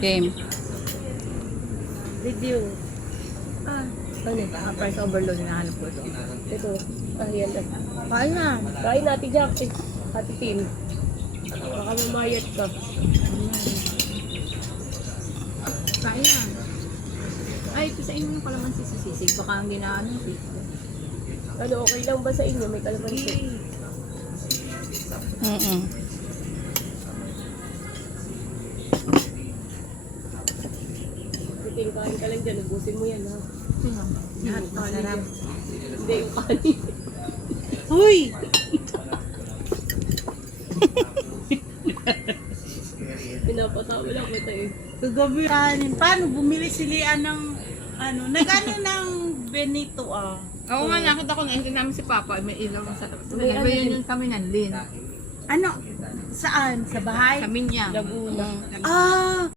Game. Review. Price overload na hanap ko ito. Ito. Yan na. Kain na. Kain natin, Jack. Ate Tim. Baka mamayat ka. Kain na. Ay, ito sa inyo yung kalamansi sa sisig. Baka ang ginaano. Ano, okay lang ba sa inyo? May kalamansi. Ting, kain ka lang dyan. Ubusin mo yan, ha? Lahat masarap. Hindi, yung kanin. Uy! Pinapatawa lang kita eh. Kagabi kanin. Paano bumili si Lian ng ano? Nagano ng Benito ah. Oo nga, nakita ko na namin si Papa. May ilaw sa tapos. May ano May din. yun kami nanlin. Ano? Saan? Sa bahay? Kami niya. Laguna. Ah,